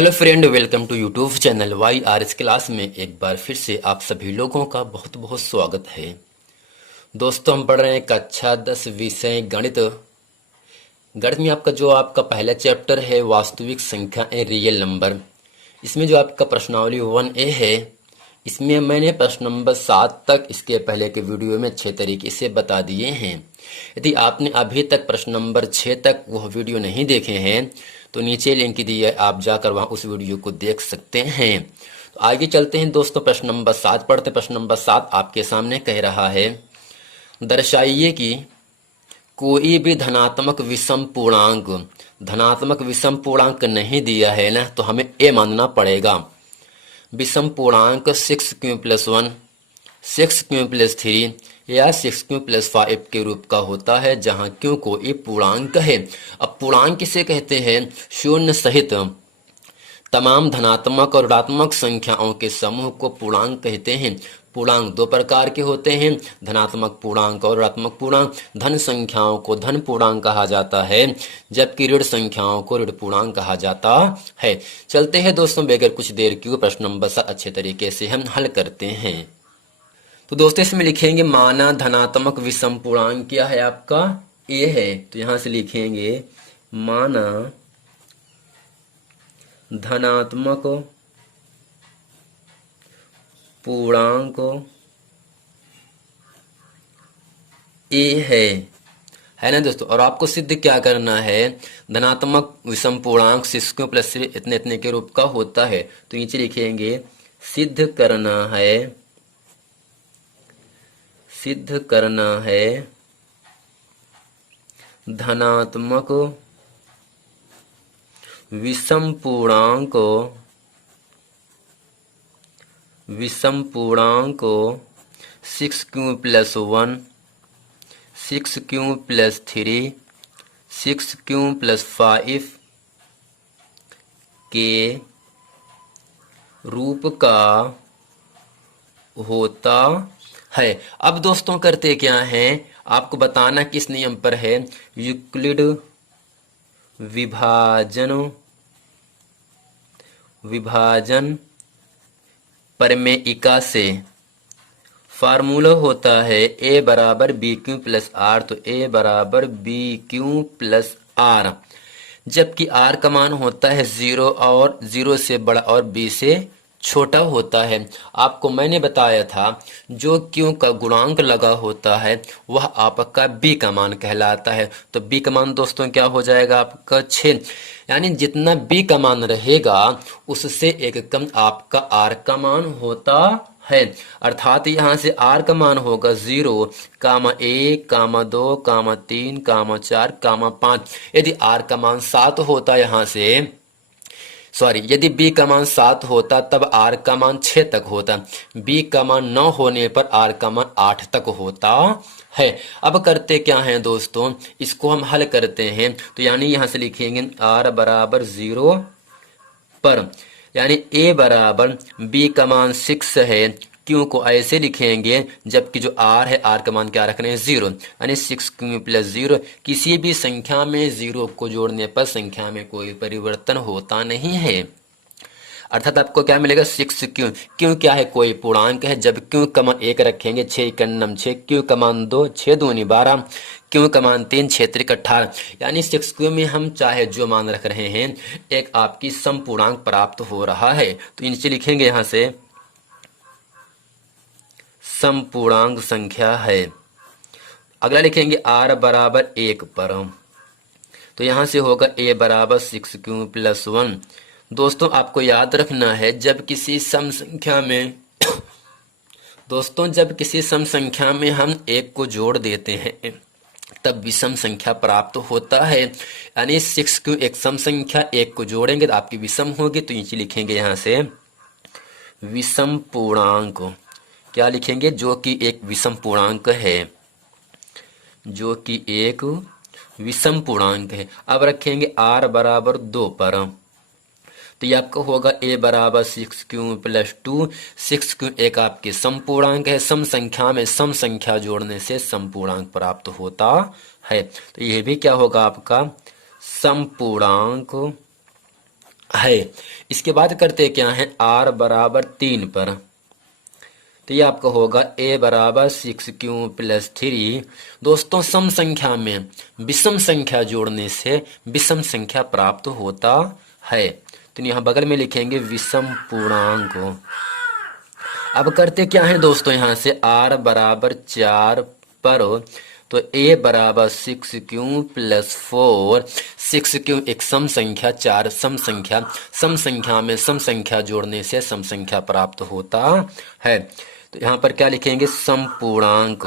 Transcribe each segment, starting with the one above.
Hello friend, welcome to YouTube channel Y R S class में एक बार फिर से आप सभी लोगों का बहुत बहुत स्वागत है। दोस्तों, हम पढ़ रहे हैं कक्षा 10 विषय गणित। गणित में आपका पहला चैप्टर है वास्तविक संख्या ए रियल नंबर। इसमें जो आपका प्रश्नावली 1A है, इसमें मैंने प्रश्न नंबर 7 तक इसके पहले के वीडियो में अच्छे तरीके से बता दिए हैं। यदि आपने अभी तक प्रश्न नंबर 6 तक वह वीडियो नहीं देखे हैं तो नीचे लिंक दी है, आप जाकर वहां उस वीडियो को देख सकते हैं। तो आगे चलते हैं दोस्तों, प्रश्न नंबर 7 पढ़ते। प्रश्न नंबर 7 आपके सामने कह रहा है, दर्शाइए कि कोई भी धनात्मक विषम पूर्णांक नहीं दिया है ना, तो हमें ए मानना पड़ेगा। विषम पूर्णांक 6q+1, 6q+3 या 6q+5 के रूप का होता है, जहां q कोई पूर्णांक है। अब पूर्णांक किसे कहते हैं? शून्य सहित तमाम धनात्मक और ऋणात्मक संख्याओं के समूह को पूर्णांक कहते हैं। पूर्णांक दो प्रकार के होते हैं, धनात्मक पूर्णांक और ऋणात्मक पूर्णांक। धन संख्याओं को धन पूर्णांक कहा जाता है, जबकि ऋण संख्याओं को ऋण पूर्णांक कहा जाता है। चलते हैं दोस्तों, बगैर कुछ देर किए प्रश्न नंबर 7 अच्छे तरीके से हम हल करते हैं। तो दोस्तों, इसमें लिखेंगे माना धनात्मक विषम पूर्णांक क्या है आपका? ए है। तो यहां से लिखेंगे माना धनात्मक पूर्णांक ए है ना दोस्तों। और आपको सिद्ध क्या करना है? धनात्मक विषम पूर्णांक 6q+3 इतने इतने के रूप का होता है। तो नीचे लिखेंगे सिद्ध करना है धनात्मक विषम पूर्णांक 6q+1, 6q+3, 6q+5 के रूप का होता है। अब दोस्तों करते क्या है, आपको बताना किस नियम पर है। यूक्लिड विभाजन प्रमेयिका से फार्मूला होता है a बराबर BQ+R। तो a बराबर BQ+R, जबकि R का मान होता है 0 और 0 से बड़ा और B से छोटा होता है। आपको मैंने बताया था जो Q का गुणांक लगा होता है वह आपका B का मान कहलाता है। तो B का मान दोस्तों क्या हो जाएगा आपका 6, यानी जितना B का मान रहेगा उससे एक कम आपका R का मान होता है। अर्थात यहां से R का मान होगा 0, 1, 2, 3, 4, 5। यदि R का मान 7 होता यहां से यदि B का मान 7 होता तब R का मान 6 तक होता। B का मान 9 होने पर R का मान 8 तक होता है। अब करते क्या है दोस्तों, इसको हम हल करते हैं। तो यानी यहां से लिखेंगे R बराबर 0 पर, यानी A बराबर B का मान 6 है, Q को ऐसे लिखेंगे, जबकि जो R है R का मान क्या रखने हैं 0, यानी 6q+0। किसी भी संख्या में 0 को जोड़ने पर संख्या में कोई परिवर्तन होता नहीं है। अर्थात आपको क्या मिलेगा 6q। क्यों क्या है? कोई पूर्णांक है। जब Q का मान 1 रखेंगे 6 × 9 6, Q का मान 2 6 दूनी 12, Q का मान 3 6 3 18, यानी 6q में हम चाहे जो मान रख रहे हैं एक आपकी सम पूर्णांक प्राप्त हो रहा है। तो नीचे लिखेंगे यहां से सम पूर्णांक संख्या है। अगला लिखेंगे R बराबर 1 पर, तो यहां से होगा A बराबर 6q+1। दोस्तों आपको याद रखना है, जब किसी सम संख्या में हम 1 को जोड़ देते हैं तब विषम संख्या प्राप्त होता है। यानी 6q एक सम संख्या, 1 को जोड़ेंगे तो आपकी विषम होगी। तो नीचे लिखेंगे यहां से विषम पूर्णांक, क्या लिखेंगे? जो कि एक विषम पूर्णांक है, जो कि एक विषम पूर्णांक है। अब रखेंगे R बराबर 2 पर, तो ये आपका होगा A बराबर 6q+2। 6q एक आपके सम पूर्णांक है। सम संख्या में सम संख्या जोड़ने से सम पूर्णांक प्राप्त होता है। तो यह भी क्या होगा आपका सम पूर्णांक है। इसके बाद करते क्या है, r बराबर 3 पर, तो ये आपका होगा a बराबर 6q प्लस 3। दोस्तों सम संख्या में विषम संख्या जोड़ने से विषम संख्या प्राप्त होता है, तो यहाँ बगल में लिखेंगे विषम पूर्णांक। अब करते क्या है दोस्तों, यहाँ से r बराबर 4 पर, तो a बराबर 6q प्लस 4। 6q एक सम संख्या, 4 सम संख्या, सम संख्या में सम संख्या जोड़ने से सम संख्या प्राप्त होता है। तो यहाँ पर क्या लिखेंगे, समपूर्णांक,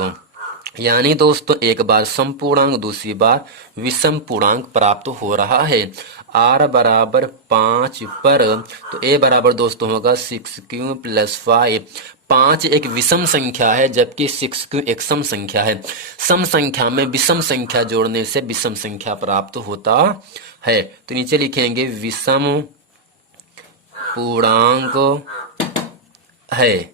यानी दोस्तों एक बार समपूर्णांक दूसरी बार विषम पूर्णांक प्राप्त हो रहा है। r बराबर 5 पर, तो a बराबर दोस्तों होगा 6q प्लस 5। 5 एक विषम संख्या है जबकि 6q एक सम संख्या है। सम संख्या में विषम संख्या जोड़ने से विषम संख्या प्राप्त होता है, तो नीचे लिखेंगे विषम पूर्णांक है।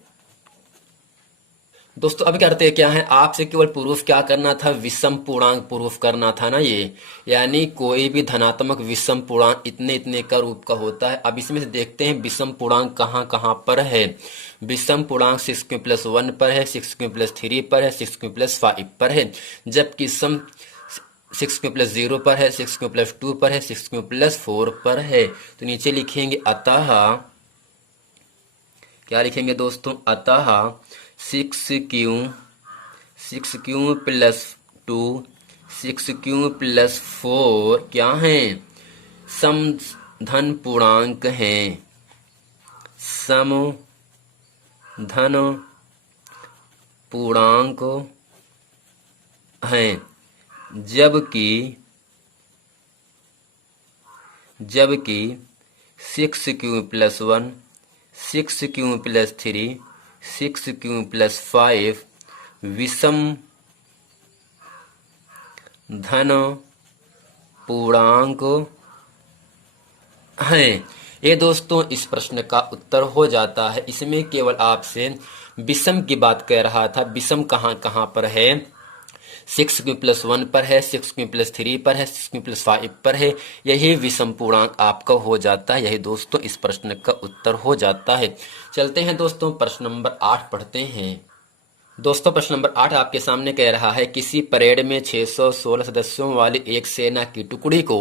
दोस्तों अब करते हैं क्या है, आपसे केवल प्रूफ क्या करना था, विषम पूर्णांक प्रूफ करना था ना ये, यानी कोई भी धनात्मक विषम पूर्णांक इतने इतने का रूप का होता है। अब इसमें से देखते हैं विषम पूर्णांक कहाँ कहाँ पर है। विषम पूर्णांक 6q प्लस 1 पर है, 6q प्लस 3 पर है, 6q प्लस 5 पर है, जबकि सम 6q प्लस 0 पर है, 6q प्लस 2 पर है, 6q प्लस 4 पर है। तो नीचे लिखेंगे अतः, क्या लिखेंगे दोस्तों, अतः 6q प्लस 2, 6q प्लस 4 क्या है, समधन पूर्णांक हैं, समधन पूर्णांक हैं, जबकि 6q plus 1, 6q plus 3, 6q plus 5 विषम धन पूर्णांक हैं। ये दोस्तों इस प्रश्न का उत्तर हो जाता है। इसमें केवल आपसे विषम की बात कह रहा था, विषम कहाँ कहाँ पर है, 6q प्लस 1 पर है, 6q प्लस 3 पर है, 6q प्लस 5 पर है, यही विषम पूर्णांक आपका हो जाता है। यही दोस्तों इस प्रश्न का उत्तर हो जाता है। चलते हैं दोस्तों प्रश्न नंबर 8 पढ़ते हैं। दोस्तों प्रश्न नंबर 8 आपके सामने कह रहा है, किसी परेड में 616 सदस्यों वाली एक सेना की टुकड़ी को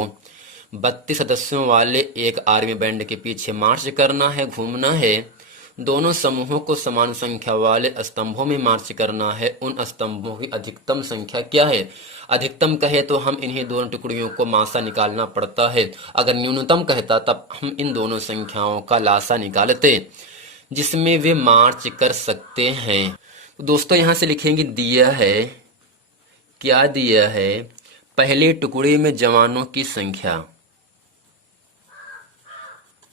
32 सदस्यों वाले एक आर्मी बैंड के पीछे मार्च करना है, घूमना है। दोनों समूहों को समान संख्या वाले स्तंभों में मार्च करना है। उन स्तंभों की अधिकतम संख्या क्या है। अधिकतम कहे तो हम इन्हीं दोनों टुकड़ियों को मासा निकालना पड़ता है, अगर न्यूनतम कहता तब हम इन दोनों संख्याओं का लासा निकालते जिसमें वे मार्च कर सकते हैं। तो दोस्तों यहां से लिखेंगे, दिया है, क्या दिया है, पहली टुकड़ी में जवानों की संख्या,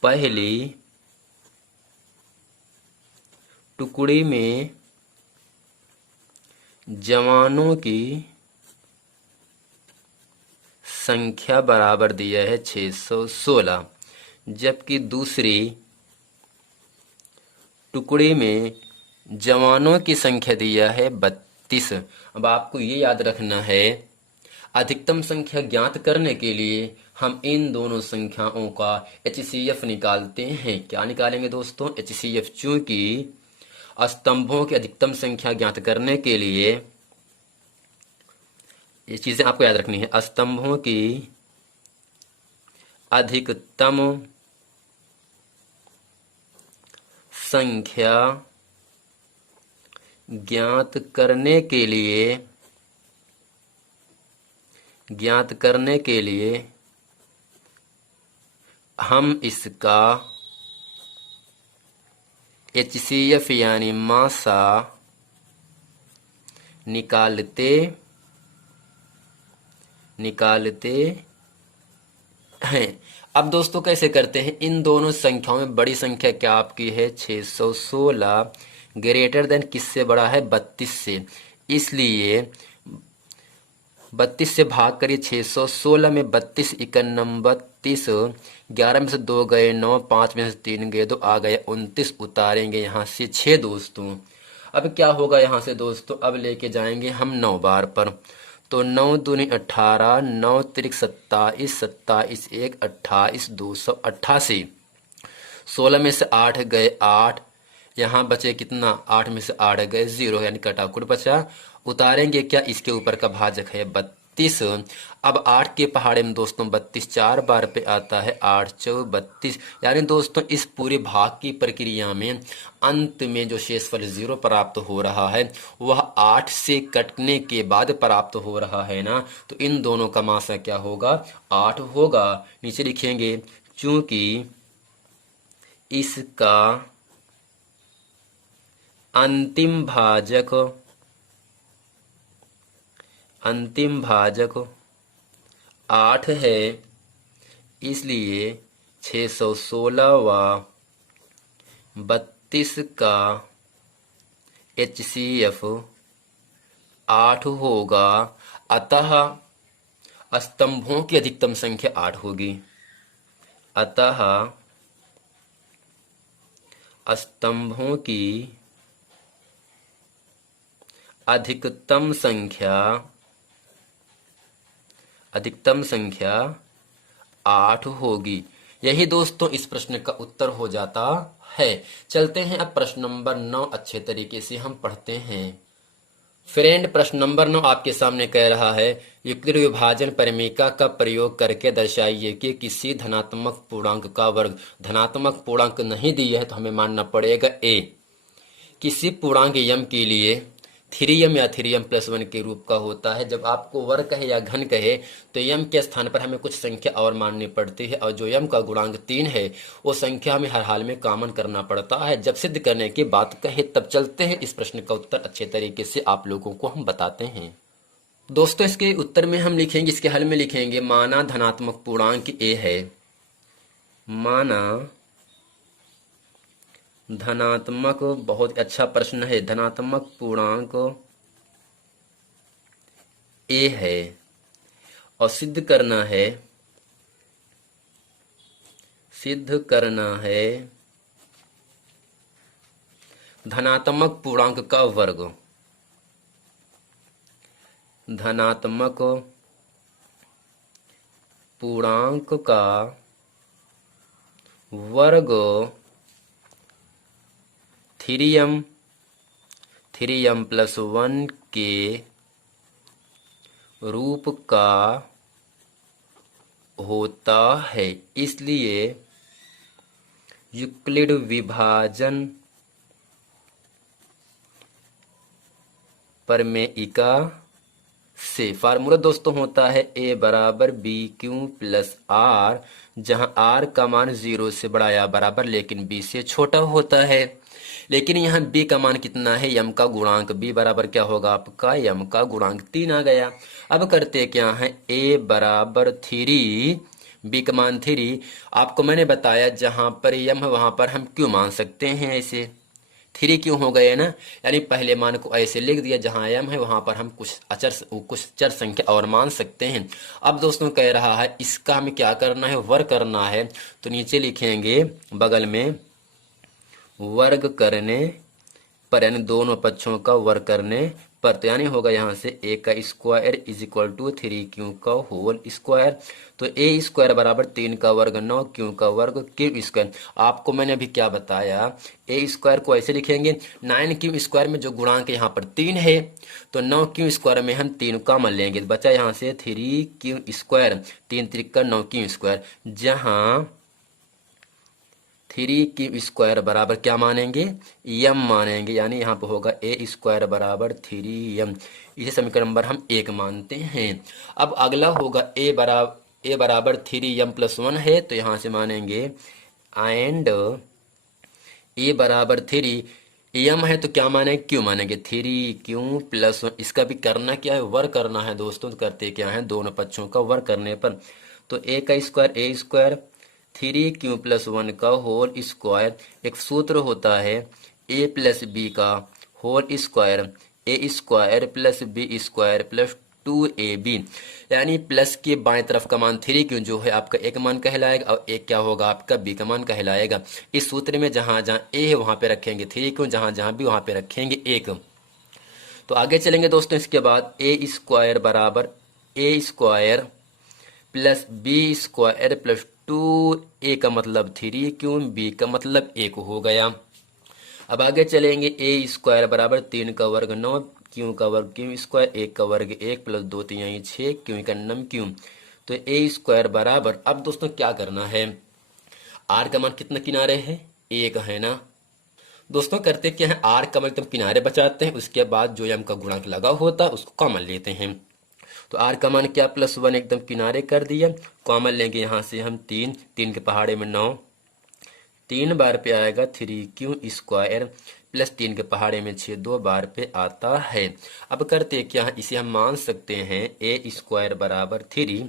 पहली टुकड़ी में जवानों की संख्या बराबर दिया है 616, जबकि दूसरी टुकड़ी में जवानों की संख्या दिया है 32। अब आपको ये याद रखना है, अधिकतम संख्या ज्ञात करने के लिए हम इन दोनों संख्याओं का HCF निकालते हैं। क्या निकालेंगे दोस्तों, HCF, चूंकि स्तंभों की अधिकतम संख्या ज्ञात करने के लिए ये चीजें आपको याद रखनी है। स्तंभों की अधिकतम संख्या ज्ञात करने के लिए हम इसका HCF यानी मासा निकालते हैं। अब दोस्तों कैसे करते हैं, इन दोनों संख्याओं में बड़ी संख्या क्या आपकी है 616, ग्रेटर देन किससे बड़ा है 32 से, इसलिए 32 से भाग करिए 616 में 32 51 32, 11 में से 2 गए 9, 5 में से 3 गए 2, आ गए 29, उतारेंगे यहाँ से 6 दोस्तों। अब क्या होगा यहाँ से दोस्तों, अब लेके जाएंगे हम 9 बार पर, तो 9 दूनी 18, 9 तिरिक 27, 27 1 28, 288। 16 में से 8 गए 8, यहाँ बचे कितना, 8 में से 8 गए 0, यानी कटाकुट बचा। उतारेंगे क्या, इसके ऊपर का भाजक है 32। अब 8 के पहाड़े में दोस्तों 32 4 बार पे आता है, 8 चौ 32, यानी दोस्तों इस पूरे भाग की प्रक्रिया में अंत में जो शेषफल 0 प्राप्त हो रहा है वह 8 से कटने के बाद प्राप्त हो रहा है ना, तो इन दोनों का मासा क्या होगा, 8 होगा। नीचे लिखेंगे चूंकि इसका अंतिम भाजक 8 है, इसलिए 616 व 32 का HCF 8 होगा। अतः स्तंभों की अधिकतम संख्या 8 होगी। अतः स्तंभों की अधिकतम संख्या 8 होगी। यही दोस्तों इस प्रश्न का उत्तर हो जाता है। चलते हैं अब प्रश्न नंबर 9 अच्छे तरीके से हम पढ़ते हैं। फ्रेंड, प्रश्न नंबर 9 आपके सामने कह रहा है, यूक्लिड विभाजन परिमेयिका का प्रयोग करके दर्शाइए कि किसी धनात्मक पूर्णांक का वर्ग, धनात्मक पूर्णांक नहीं दिया है तो हमें मानना पड़ेगा ए, किसी पूर्णांक यम के लिए 3m या 3m+1 के रूप का होता है। जब आपको वर्ग कहे या घन कहे तो यम के स्थान पर हमें कुछ संख्या और माननी पड़ती है, और जो यम का गुणांक 3 है वो संख्या हमें हर हाल में कॉमन करना पड़ता है। जब सिद्ध करने की बात कहे तब चलते हैं इस प्रश्न का उत्तर अच्छे तरीके से आप लोगों को हम बताते हैं। दोस्तों इसके उत्तर में हम लिखेंगे, इसके हल में लिखेंगे, माना धनात्मक पूर्णांक ए है, माना धनात्मक, बहुत अच्छा प्रश्न है, धनात्मक पूर्णांक ए है और सिद्ध करना है धनात्मक पूर्णांक का वर्ग, धनात्मक पूर्णांक का वर्ग 3m+1 के रूप का होता है। इसलिए यूक्लिड विभाजन परिमेयिका से फार्मूला दोस्तों होता है a बराबर BQ+R, जहां R का मान 0 से बड़ा या बराबर लेकिन B से छोटा होता है। लेकिन यहाँ b का मान कितना है, यम का गुणांक, b बराबर क्या होगा आपका, यम का गुणांक 3 आ गया। अब करते क्या है, a बराबर 3, b का मान 3। आपको मैंने बताया जहां पर यम है वहां पर हम क्यों मान सकते हैं, ऐसे 3 क्यों हो गए ना, यानी पहले मान को ऐसे लिख दिया, जहां m है वहां पर हम कुछ चर संख्या और मान सकते हैं। अब दोस्तों कह रहा है इसका हमें क्या करना है, वर्ग करना है, तो नीचे लिखेंगे बगल में वर्ग करने पर, यानी दोनों पक्षों का वर्ग करने पर, तो यानी होगा यहाँ से a का square is equal to 3q का होल स्क्वायर। तो a स्क्वायर बराबर 3 का वर्ग 9q का वर्ग q स्क्वायर। आपको मैंने अभी क्या बताया, a स्क्वायर को ऐसे लिखेंगे, 9q स्क्वायर में जो गुणांक यहाँ पर 3 है तो 9q स्क्वायर में हम 3 कॉमन लेंगे, बचा यहाँ से 3q स्क्वायर, 3 3 9q स्क्वायर, जहाँ 3q स्क्वायर बराबर क्या मानेंगे, यम मानेंगे, यानी यहाँ पर होगा a स्क्वायर बराबर 3m। इसे समीकरण नंबर हम 1 मानते हैं। अब अगला होगा a बराबर 3m+1 है, तो यहाँ से मानेंगे एंड a बराबर 3, यम है तो क्या मानेंगे, क्यों मानेंगे, 3q+1। इसका भी करना क्या है, वर्ग करना है दोस्तों। तो करते क्या है, दोनों पक्षों का वर्ग करने पर, तो a का स्क्वायर a स्क्वायर 3q+1 का होल स्क्वायर, एक सूत्र होता है a+b का whole square, a square plus b square plus 2ab, यानी प्लस के बाएं तरफ का मान 3q जो है आपका a का मान कहलाएगा और एक क्या होगा आपका b का मान कहलाएगा। इस सूत्र में जहां जहां a है वहां पे रखेंगे 3q, जहां जहां b वहां पे रखेंगे 1। तो आगे चलेंगे दोस्तों, इसके बाद a स्क्वायर बराबर a square plus b square plus 2a का मतलब 3 बी का मतलब 1 हो गया। अब आगे चलेंगे। ए स्क्वायर बराबर 3 का वर्ग 9, क्यू का वर्ग क्यू स्क्वायर, 1 का वर्ग 1 प्लस 2 3 यानी 6, क्यू का नम क्यू। तो ए स्क्वायर बराबर, अब दोस्तों क्या करना है, आर का मान कितना किनारे है, 1 है ना। दोस्तों करते क्या है, आर का मान एकदम किनारे बचाते हैं, उसके बाद जो एम का गुणांक लगा होता है उसको कॉमन लेते हैं। तो आर का मान क्या, +1 एकदम किनारे कर दिया। कॉमन लेंगे यहाँ से हम 3, 3 के पहाड़े में 9, 3 बार पे आएगा 3 क्यू स्क्वायर प्लस 3 के पहाड़े में 6, 2 बार पे आता है। अब करते क्या, इसे हम मान सकते हैं ए स्क्वायर बराबर 3,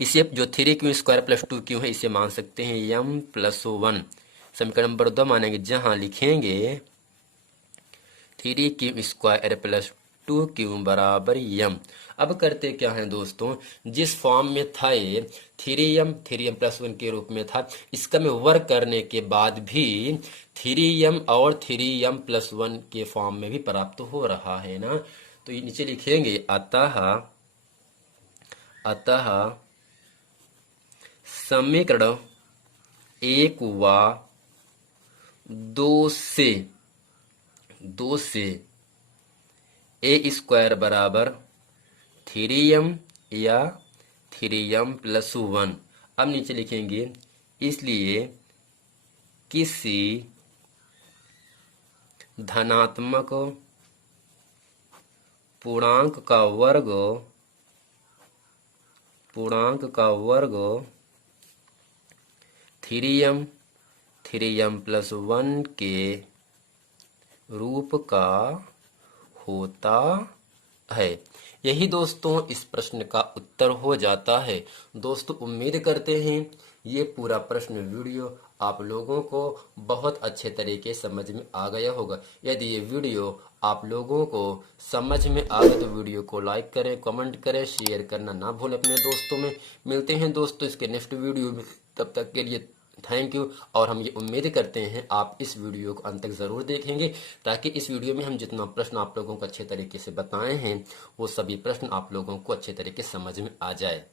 इसे जो 3 क्यू स्क्वायर प्लस 2 क्यू है इसे मान सकते हैं m+1। समीकरण नंबर 2 मानेंगे, जहां लिखेंगे 3 क्यू स्क्वायर प्लस 2 क्यू बराबर m। अब करते क्या है दोस्तों, जिस फॉर्म में था ये 3m+1 के रूप में था, इसका मैं वर्क करने के बाद भी 3m और 3m+1 के फॉर्म में भी प्राप्त हो रहा है ना। तो ये नीचे लिखेंगे अतः समीकरण 1 व 2 से ए स्क्वायर बराबर 3m या 3m+1। अब नीचे लिखेंगे, इसलिए किसी धनात्मक पूर्णांक का वर्ग 3m+1 के रूप का होता है। यही दोस्तों इस प्रश्न का उत्तर हो जाता है। दोस्तों उम्मीद करते हैं ये पूरा प्रश्न वीडियो आप लोगों को बहुत अच्छे तरीके समझ में आ गया होगा। यदि ये वीडियो आप लोगों को समझ में आ गया तो वीडियो को लाइक करें, कमेंट करें, शेयर करना ना भूलें अपने दोस्तों में। मिलते हैं दोस्तों इसके नेक्स्ट वीडियो में, तब तक के लिए थैंक यू। और हम ये उम्मीद करते हैं आप इस वीडियो को अंत तक ज़रूर देखेंगे, ताकि इस वीडियो में हम जितना प्रश्न आप लोगों को अच्छे तरीके से बताए हैं वो सभी प्रश्न आप लोगों को अच्छे तरीके से समझ में आ जाए।